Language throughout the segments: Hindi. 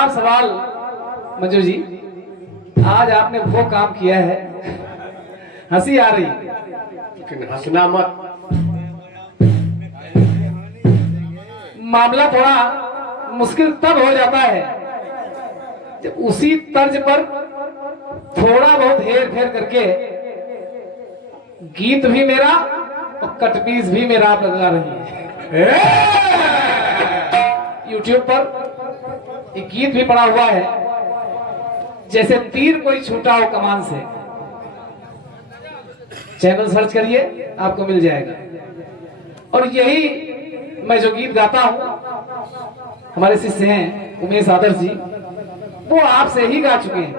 लाजवाब सवाल मंजू जी, आज आपने वो काम किया है, हंसी आ रही, लेकिन हंसना मत। मामला थोड़ा मुश्किल तब हो जाता है जब उसी तर्ज पर थोड़ा बहुत हेर फेर करके गीत भी मेरा और कटपीस भी मेरा आप लगा रही है। यूट्यूब पर एक गीत भी पड़ा हुआ है, जैसे तीर कोई छूटा हो कमान से, चैनल सर्च करिए आपको मिल जाएगा। और यही मैं जो गीत गाता हूं, हमारे शिष्य हैं उमेश आदर्श जी, वो आपसे ही गा चुके हैं,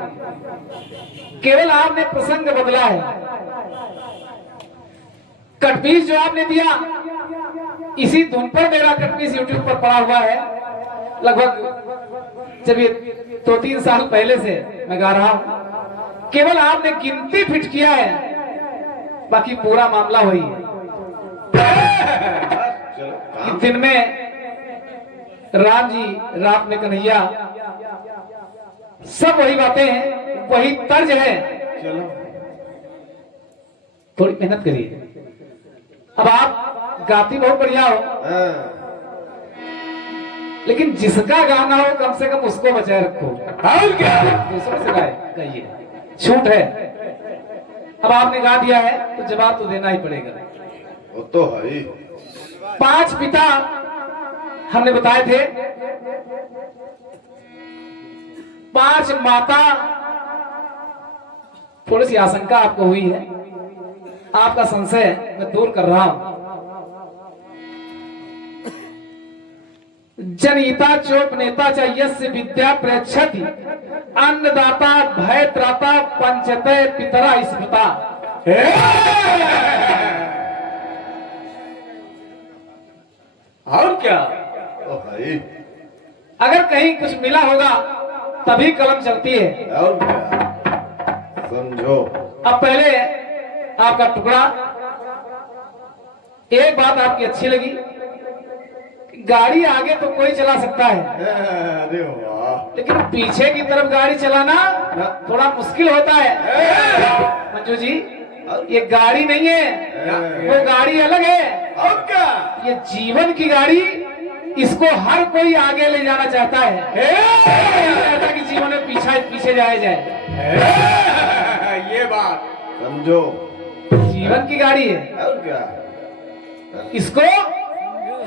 केवल आपने प्रसंग बदला है। कटपीस जो आपने दिया, इसी धुन पर मेरा कटपीस यूट्यूब पर पड़ा हुआ है। लगभग जब ये 2-3 साल पहले से मैं गा रहा हूं, केवल आपने गिनती फिट किया है, बाकी पूरा मामला वही है। दिन में राम जी, राम ने कन्हैया, सब वही बातें हैं, वही तर्ज है। चलो थोड़ी मेहनत करिए। अब आप गाती बहुत बढ़िया हो, लेकिन जिसका गाना हो कम से कम उसको बचाए रखो। और क्या दूसरों से गाइए, छूट है। अब आपने गा दिया है तो जवाब तो देना ही पड़ेगा। वो तो है ही। 5 पिता हमने बताए थे, 5 माता। थोड़ी सी आशंका आपको हुई है, आपका संशय मैं दूर कर रहा हूं। जनहिता चोप नेता च यस्य विद्या प्रेक्षति, अन्नदाता भय त्राता पंचतय पितरा स्मृता। और क्या, तो है ही। अगर कहीं कुछ मिला होगा तभी कलम चलती है। और क्या, समझो। अब पहले आपका टुकड़ा, एक बात आपकी अच्छी लगी, गाड़ी आगे तो कोई चला सकता है, अरे वाह, लेकिन पीछे की तरफ गाड़ी चलाना थोड़ा मुश्किल होता है। मंजू जी, ये गाड़ी नहीं है, वो गाड़ी अलग है। और क्या, ये जीवन की गाड़ी, इसको हर कोई आगे ले जाना चाहता है, चाहता कि जीवन में पीछे जाया जाए। ये बात समझो, जीवन की गाड़ी है, और क्या, इसको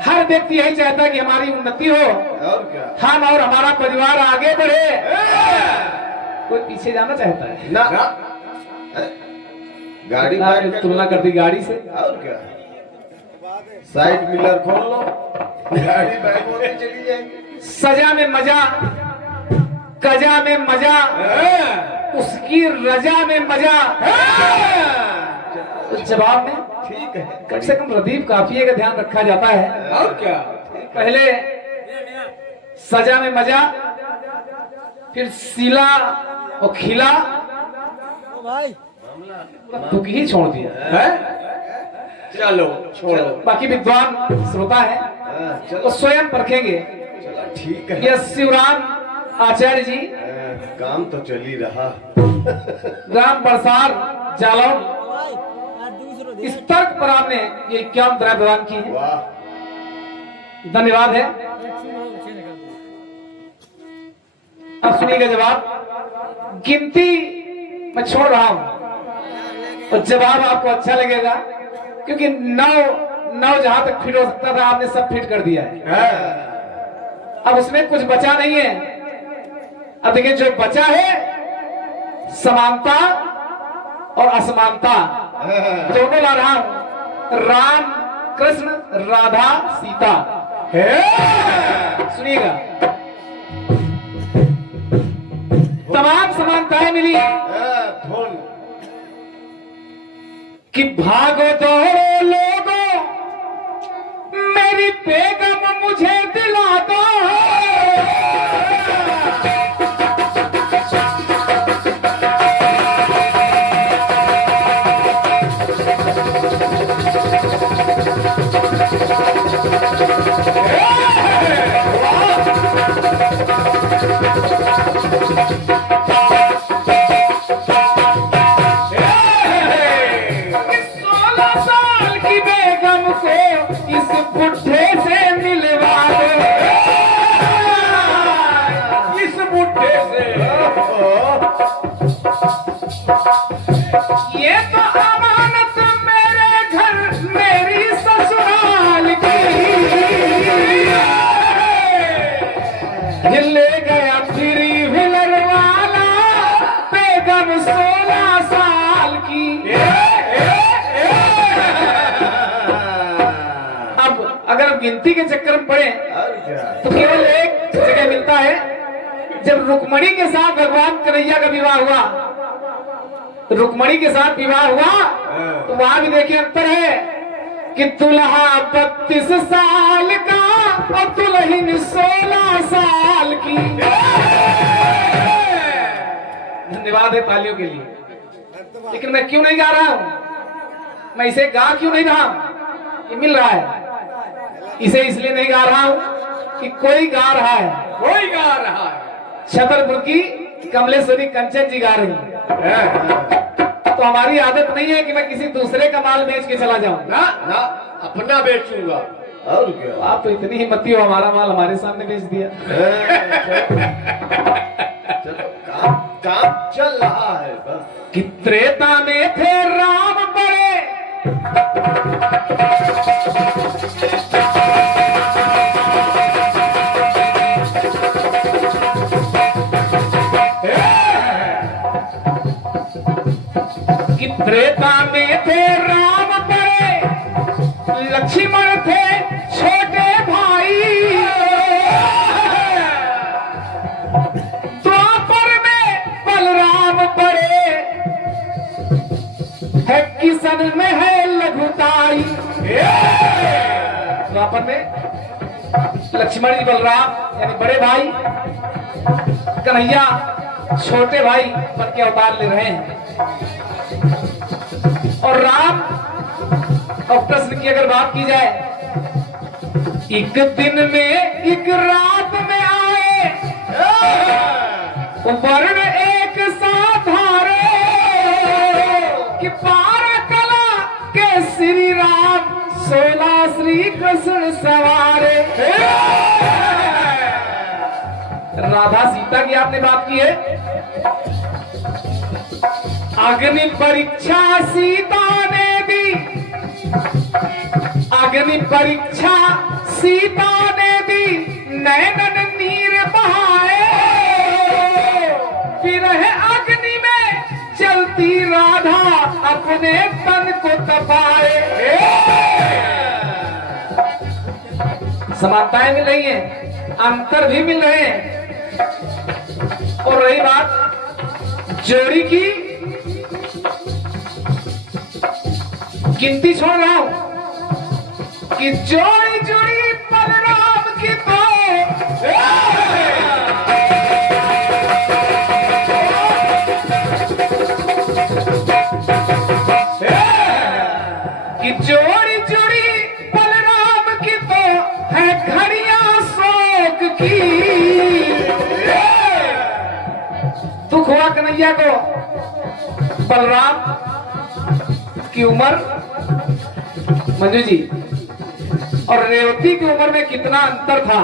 हर व्यक्ति यही चाहता है कि हमारी उन्नति हो, और क्या, हम और हमारा परिवार आगे बढ़े। कोई पीछे जाना चाहता है ना, गाड़ी आपने तुलना कर दी गाड़ी से। और क्या, साइड मिरर खोल लो, गाड़ी बैक होती चली जाएगी। सजा में मजा, कजा में मजा, उसकी रजा में मजा। तो जवाब में ठीक है, कम से कम रदीफ काफिये का ध्यान रखा जाता है। और क्या, पहले सजा में मजा, फिर सिला और खिला, तुक ही छोड़ दिया है। चलो छोड़ो, बाकी विद्वान श्रोता है चलो वो स्वयं परखेंगे। चलो ठीक है। ये शिवराम आचार्य जी, काम तो चल ही रहा। ग्राम बरसार जालौन, इस तर्क पर आपने ये 51 तरह प्रदान की है, वाह, धन्यवाद है। अब सुनिएगा जवाब, गिनती मैं छोड़ रहा हूं और जवाब आपको अच्छा लगेगा, क्योंकि 9 जहां तक फिट हो सकता था आपने सब फिट कर दिया है। अब उसमें कुछ बचा नहीं है। अब देखिए जो बचा है, समानता और असमानता दोनों ला रहा हूं, राम कृष्ण राधा सीता। सुनिएगा, तमाम समानताएं मिली धुन कि भागो दौड़ो लोगों, मेरी बेगम मुझे दिला दो। ये तो अमानत मेरे घर मेरी ससुराल की, ये ले गया फ्री व्हीलर वाला बेगम 16 साल की। अब अगर हम गिनती के चक्कर में पड़े तो केवल एक जगह मिलता है, जब रुक्मणी के साथ भगवान कन्हैया का विवाह हुआ, रुक्मणी के साथ विवाह हुआ तो वहां भी देखिए अंतर है कि दुल्हा 32 साल का और दुल्हन 16 साल की। धन्यवाद है तालियों के लिए। लेकिन मैं क्यों नहीं गा रहा हूं, मैं इसे गा क्यों नहीं रहा हूं, ये मिल रहा है, इसे इसलिए नहीं गा रहा हूं कि कोई गा रहा है, कोई गा रहा है। छतरपुर की कमलेश्वरी कंचन जी गा रही है। तो हमारी आदत नहीं है कि मैं किसी दूसरे का माल बेच के चला जाऊं ना, ना अपना बेचूंगा और क्या। आप तो इतनी हिम्मती हो, हमारा माल हमारे सामने बेच दिया। चलो काम चल रहा है बस। कि त्रेता में थे राम बड़े, कि त्रेता में थे राम बड़े, लक्ष्मण थे छोटे भाई, द्वापर में बलराम बड़े, है किशन में है लघुताई। द्वापर में लक्ष्मण जी बलराम यानी बड़े भाई, कन्हैया छोटे भाई बन के अवतार ले रहे हैं। और राम और कृष्ण की अगर बात की जाए, एक दिन में एक रात में आए, वर्ण एक साथ हारे, कि 12 कला के श्री राम 16 श्री कृष्ण सवारे। राधा सीता की आपने बात की है, अग्नि परीक्षा सीता ने दी, अग्नि परीक्षा सीता ने दी, नैनन नीर बहाए, फिर है अग्नि में चलती राधा अपने तन को तपाए। समानताएं मिल रही हैं, अंतर भी मिल रहे हैं। और रही बात जोड़ी की, गिनती छोड़ रहा हूं कि जोड़ी जोड़ी बलराम की तो कि जोड़ी जोड़ी बलराम की तो है घड़ियां शोक की। दुख हुआ कन्हैया को, बलराम की उम्र मंजू जी और रेवती की उम्र में कितना अंतर था।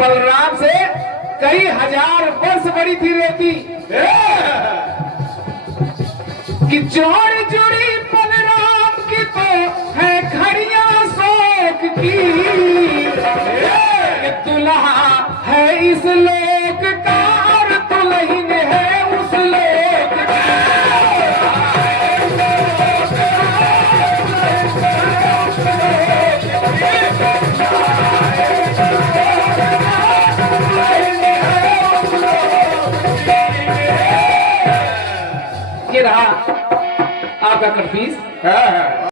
बलराम से कई हजार वर्ष बड़ी थी रेवती। कि जोड़ी जोड़ी बलराम की तो है घड़ियां शोक की, दुल्हा है इस लोक का और दुल्हन है उस लोक का। ये रहा आपका कटपीस।